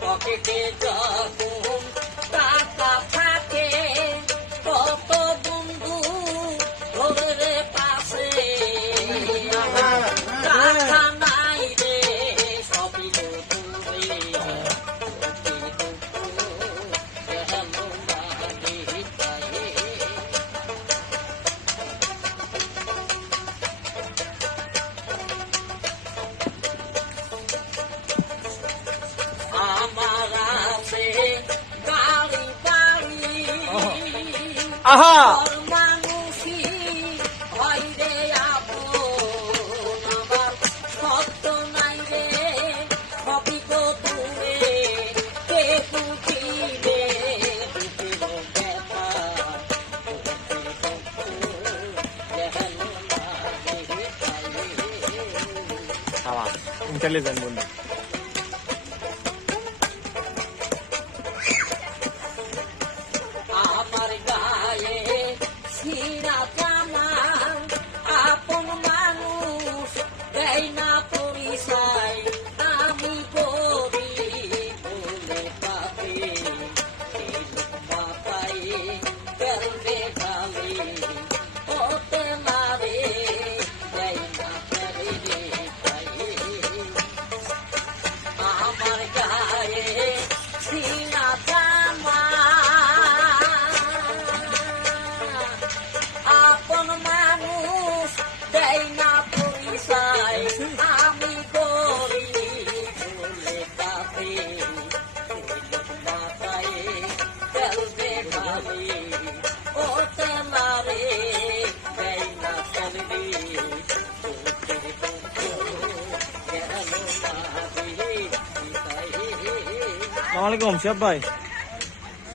পকেটে যখন টাকা থাকে কত বন্ধু ঘরের পাশে টাকা নাই রে সবই দূরে আমার আছে গাড়ি বাড়ি আহা মানুষই হয় রে আপন আমার সত্য নাই রে সবই তো দূরে কে বুঝিবে বুঝিব ব্যাপার চলে যান বন্ধু আমার গায়ে সিনা জানা আপন মানুষ দেয় না পরিচয় আমি গরিব বলে পাবে মাথায় ফেলবে খালি ওতে মারে দেয় না ফেলে আমার গায়ে সিনা জানা আপন মানুষ দেয় না পরিচয় আমি গরিব বলে কাঁদে মাথায় ফেলবে খালি ওতে মারে দেয় না ফেলবি আসসালামু আলাইকুম শিহাব ভাই।